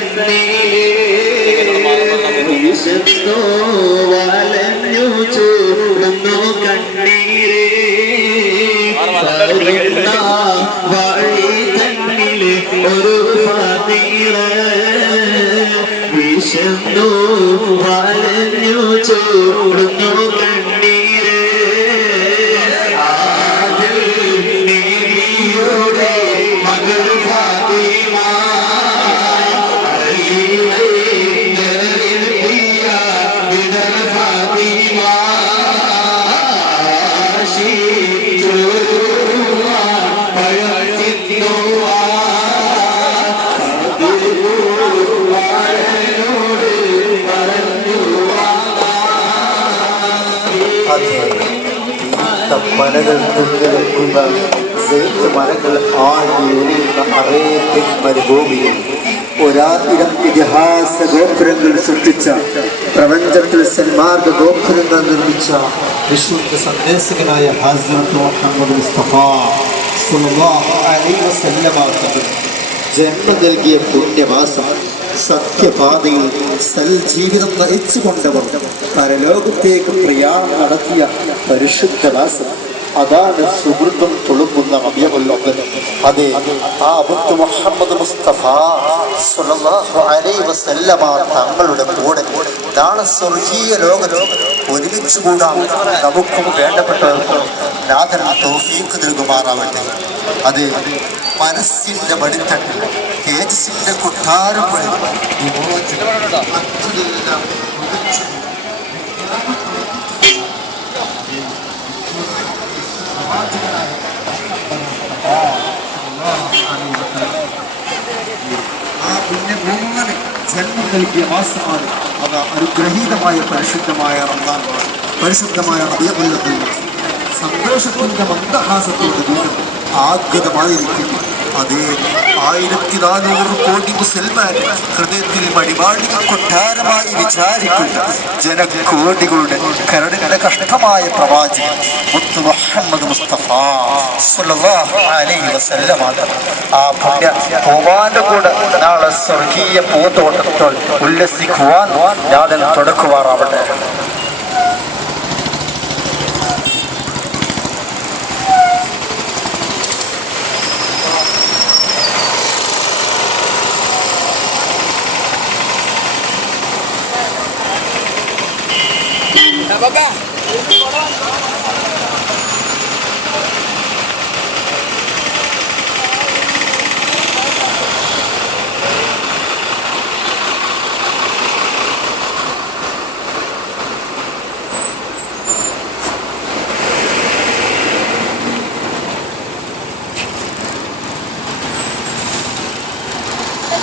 തന്നിലേ വിശന്നു വലഞ്ഞു ചൂടുന്നു കണ്ണീരേ വഴി തന്നിലെ ഒരു ഫാത്തിറ വിശന്നു വലഞ്ഞു ചൂടുന്നു കണ്ണീരേ മകൾ ഫാത്തിമ മലകൾ തിരഞ്ഞെടുക്കുന്ന മലകൾ ആടിയുന്ന അറേബ്യൻ മരുഭൂമിയിൽ ഒരായിരം ഇതിഹാസ ഗോപുരങ്ങൾ സൃഷ്ടിച്ച പ്രപഞ്ചത്തിൽ സന്മാർഗ ഗോപുരങ്ങൾ നിർമ്മിച്ച വിശുദ്ധ സന്ദേശകനായ ഹസ്രത്ത് മുഹമ്മദ് മുസ്തഫ സ്വല്ലല്ലാഹു അലൈഹി വസല്ലമ ജന്മം നൽകിയ പുണ്യവാസം സത്യപാതയിൽ സൽജീവിതം നയിച്ചുകൊണ്ടവർ പരലോകത്തേക്ക് പ്രയാണം നടത്തിയ പരിശുദ്ധവാസം അതാണ് സുഹൃത്തും തുളുമ്പുന്ന റബീഉൽ അതെ ആ മുത്ത് മുഹമ്മദ് മുസ്തഫ സ്വല്ലല്ലാഹു അലൈഹി വസല്ലമ തങ്ങളുടെ കൂടെ നാളെ സ്വർഗീയ ലോകത്ത് ഒരുമിച്ച് കൂടാൻ നമുക്കും വേണ്ടപ്പെട്ടവർക്കും നാഥൻ തൗഫീഖ് നൽകുമാറാവട്ടെ. അത് മനസ്സിന്റെ മടിത്തട്ടിൽ തേജസ്സിന്റെ കൊട്ടാരം പോലെ ആ പുണ്യഭൂമിന് ജന്മം നൽകിയ മാസമാണ്. അത് അനുഗ്രഹീതമായ പരിശുദ്ധമായ റമദാൻ മാസം, പരിശുദ്ധമായ റബീഉൽ അവ്വൽ. സന്തോഷത്തിന്റെ മന്ദഹാസത്തോട് ദൂരം ആഗതമായിരിക്കുന്നു. അതേ 1400 കോടി മുസൽമാൻ ഹൃദയത്തിൽ മടിമാടികൾ കൊട്ടാരമായി വിചാരിക്കുന്ന ജനകോടികളുടെ കരടിന്റെ കഷ്ടമായ പ്രവാചകൻ മുത്ത് മുഹമ്മദ് മുസ്തഫ സ്വല്ലല്ലാഹു അലൈഹി വസല്ലമ ആ പുണ്യ പൂവാന്റെ കൂടെ നാളെ സ്വർഗീയ പൂന്തോട്ടത്തിൽ ഉല്ലസിക്കുവാൻ നാഥൻ തുടക്കുവാറാവട്ടെ. Baba.